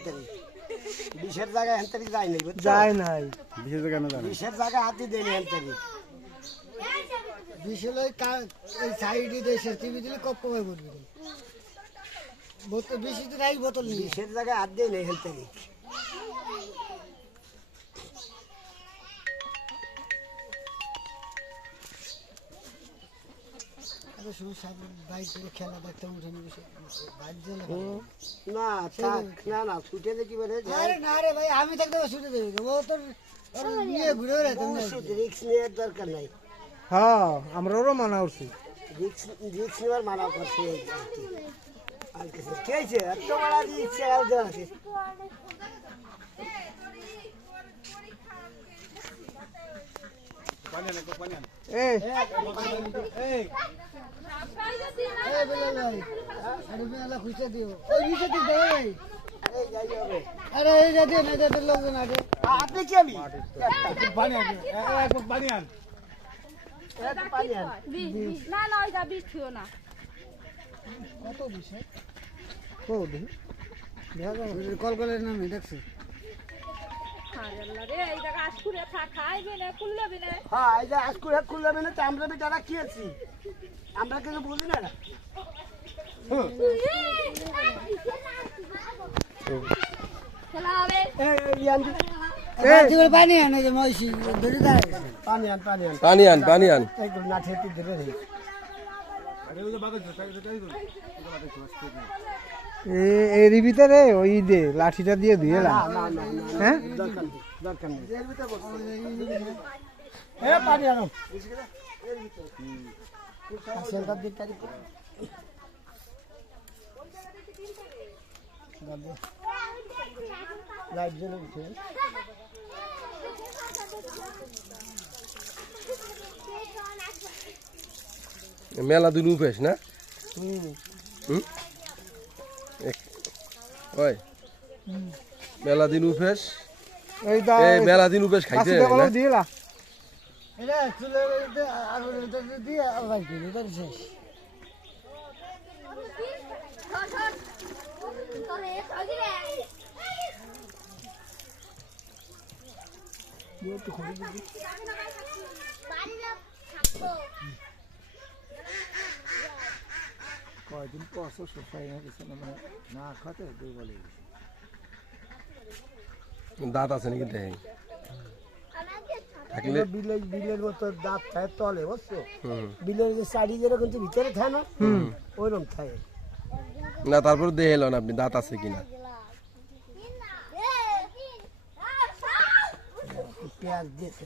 হেনতারি 20 এর জায়গায় হেনতারি যায় নাই যায় নাই 20 এর জায়গায় না 20 এর জায়গায় হাতি দেনি হেনতারি 20 লই এই সাইডে দেশে টিভি দিলে কপ কমে পড়বে বোতল বেশি তো নাই বোতল 20 এর জায়গায় হাত দেই নাই হেনতারি আরে শুধু সব বাইক করে খেলা দেখতে উঠে নিবে বাইক জেলে না থাক না ছুটে দেখি বলে আরে না রে ভাই আমি থাকতে ছুটে দেব ও তো নিয়ে ঘুরে বেড়াতে রিক্স নেওয়ার দরকার নাই হ্যাঁ আমরাও মানা করছি রিক্স নেওয়ার মানা করছি আর কিছু কি হয়েছে এত বড় রিক্স আর দেওয়া আছে এই এই বলে ভাই আরে মেলা খুঁজে দিও ওই নিচে দিতে এই এই যাই হবে আরে এই যা দিয়ে না এটা লোকজন আগে আপনি কি আমি পানি আন এক পানি আন পানি আন না না ওইটা বিছিও না কত বিষয় ও দেখি দেখা যায় কল কলের নামে দেখছি আরে আল্লাহ রে এই জায়গা আজকুরে খাইবে না কুলবে না হ্যাঁ এই যে আজকুরে খুললাম না তো আমরা বেটারা কি আছি আমরা কিছু বুঝি না খেলা হবে এই আন এই পানি আনে যে মইছি ধরে দাঁড়ায় পানি আন পানি আন এইগুলো না ঠেকি ধরে রে আরে ওই যে বাগান তাই এর ভিতরে ওই দে লাঠিটা দিয়ে দিয়ে না হ্যাঁ দরকার নেই এ পানি আনো সেন্টার দিক কাটি লাইট জ্বলে গেছে মেলা দিন উপেস না ওই মেলা দিন উপেস ওই এই মেলা দিন উপেস খাইতে না দিলা এটা চুলের ভিতরে আগুনের ভিতরে দিয়ে আবার কি এটা শেষ কয়দিন পর সুস্বাই হয়ে গেছে না খাতে দুর্বল হয়ে গেছে দাঁত আছে নাকি দেখ থাকলে বিলের মতো দাঁত থাকে তলে বুঝছো বিলের যে শাড়ি যেরকম ভিতরে থাকে না ওইরকম থাকে না তারপর দেখে এলেন আপনি দাঁত আছে কিনা পেঁয়াজ দিয়েছে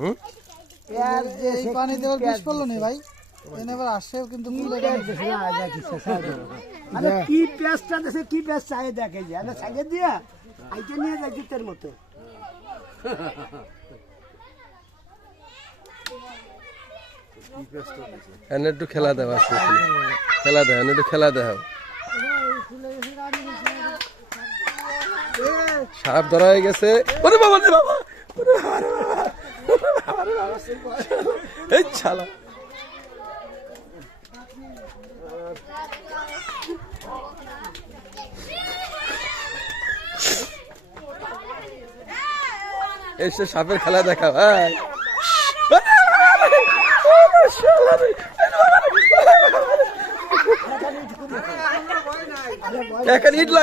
হুম পেঁয়াজ এই পানি দেওয়ার বিষ পড়লো না ভাই এনে আবার আসে কিন্তু আরে কি পেঁয়াজটা দেশে কি পেঁয়াজ চাই দেখে যে না সাইডে দিয়া আইতে নিয়ে যায় জুতের মতো এনে একটু খেলা দেওয়া আছে খেলা দেওয়া এনে একটু খেলা দেওয়া সাপ ধরা হয়ে গেছে ওরে বাবা রে বাবা এই শালা এসে সাপের খেলা দেখা ভাই এখানে ইটলা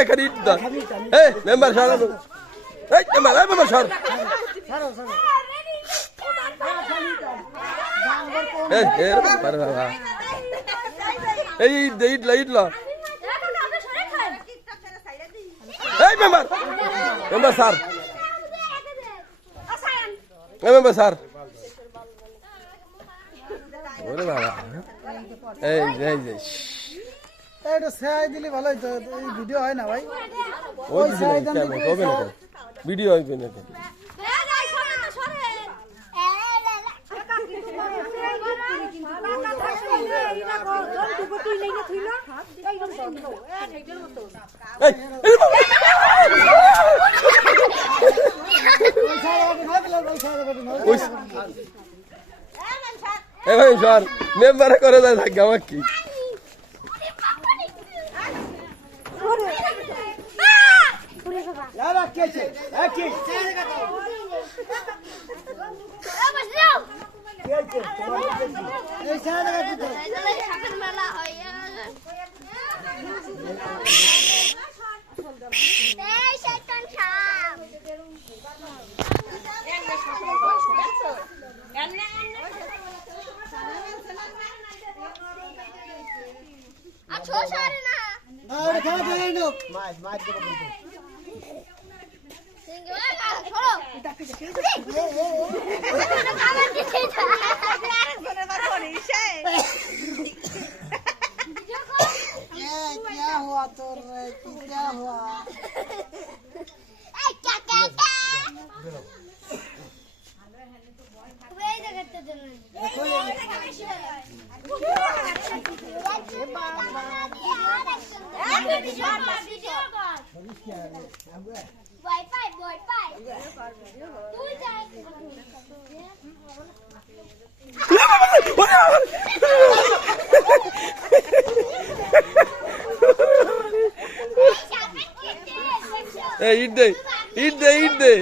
এখানে ইটলা এই মেম্বার সর এই মেম্বার সর এই পারে বাবা এই ইটলা এই মেম্বার স্যার মেম্বার স্যার ওরে বাবা এই এটা ছাই দিলে ভালো হইতো এই ভিডিও হয় না ভাই ওই হবে না ভিডিও হইবে না এই সর মেম্বারে করে দেয় থাকে আমার কি দেখছিস কি হয়েছে তোমার দেখছিস? এই সাইডে কাটি দাও। না, ওটা খেলা দেয় না। মাছ মাছ দেবো কিন্তু क्या हुआ तो रे, क्या हुआ? এই ইট দে ইট দে ইট দে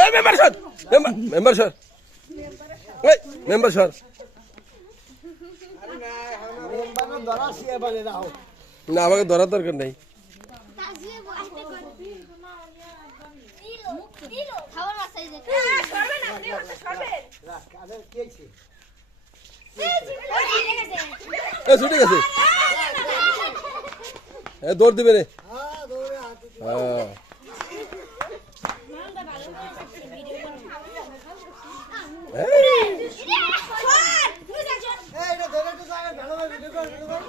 এই মেম্বার স্যার মেম্বার স্যার এই মেম্বার স্যার মেম্বারের ধরা শুয়ে বলে রাখো না আমাকে ধরার দরকার নেই রাখ আরে কি হয়েছে এ ছুটে গেছে এ দৌড় দিবে রে हाँ, दौड़े हाथी। হ্যাঁ এই, এটা ধরে একটু জায়গায় ভালোভাবে ভিডিও কর, ভিডিও কর।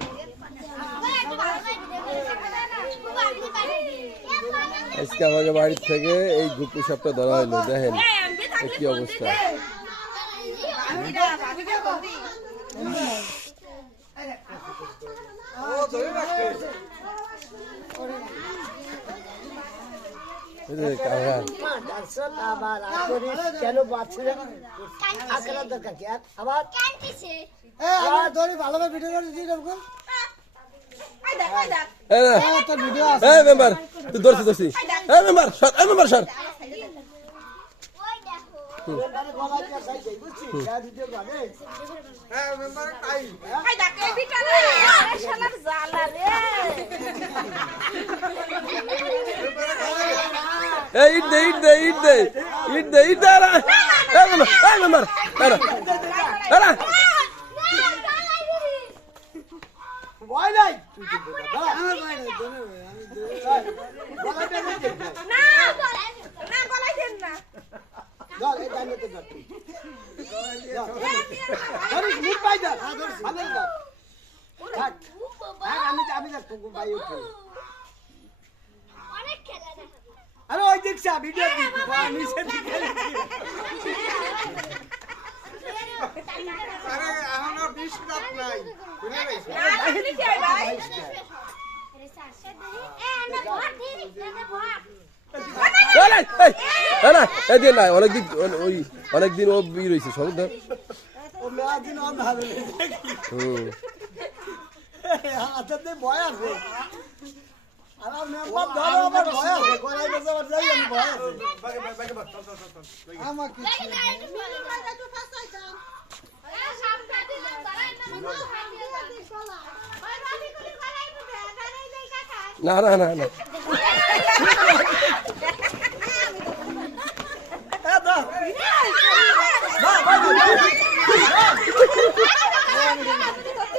আজকে আমাকে বাড়ির থেকে এই গুপি সাপটা ধরা হলো দেখেন কি অবস্থা এই যে কাঁকড়া। ডাকছন আবার আকরিস কেন বাচ্চারা আকরার দরকার কি আর আবার এই, আমার দড়ি ভালোভাবে ভিডিও করে দিই এরকম। এই না, হ্যাঁ, তোর ভিডিও আছে। এই মেম্বার তুই ধরছি এই মেম্বার স্যার এই মেম্বার স্যার মেম্বারের গলায় কি আছে এই বুঝছিস যা ভিডিও করে এই ইট দে ইট দে ইট দে ইট দে ইট দে না এই মেম্বার না ভয় নাই আমার ভাই না, দোনো ভাই, আমি দোনো। গলাটা দেখতে ধর এই ডাইনেতে ধর তুই ধরিস মুখ পাই ধর ভালো ধর থাক থাক আমি যাচ্ছি ভাই উঠে আরে ওই দেখছা ভিডিও দিচ্ছি নিচে দিকে আরে আমার বিশ কাপ নাই শুনে গেছে এই দিয়ে না অনেকদিন ও ই রয়েছে সব ধর ও মেলা দিন অন ভালো হাতে ভয় আছে আর মেম্বার ধরো আমার ভয় আছে করাই গেছে আবার যাই আমি ভয় আছে আমার কিছু নেই। না না না না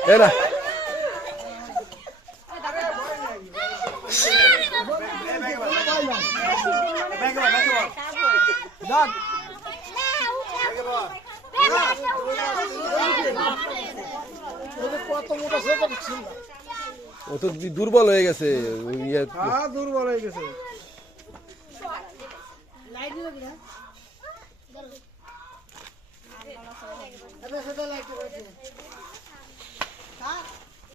এই না কত মোটা সেটা ছিল ও তো দুর্বল হয়ে গেছে ইয়ে হ্যাঁ দুর্বল হয়ে গেছে এটা সেটা লাইট করে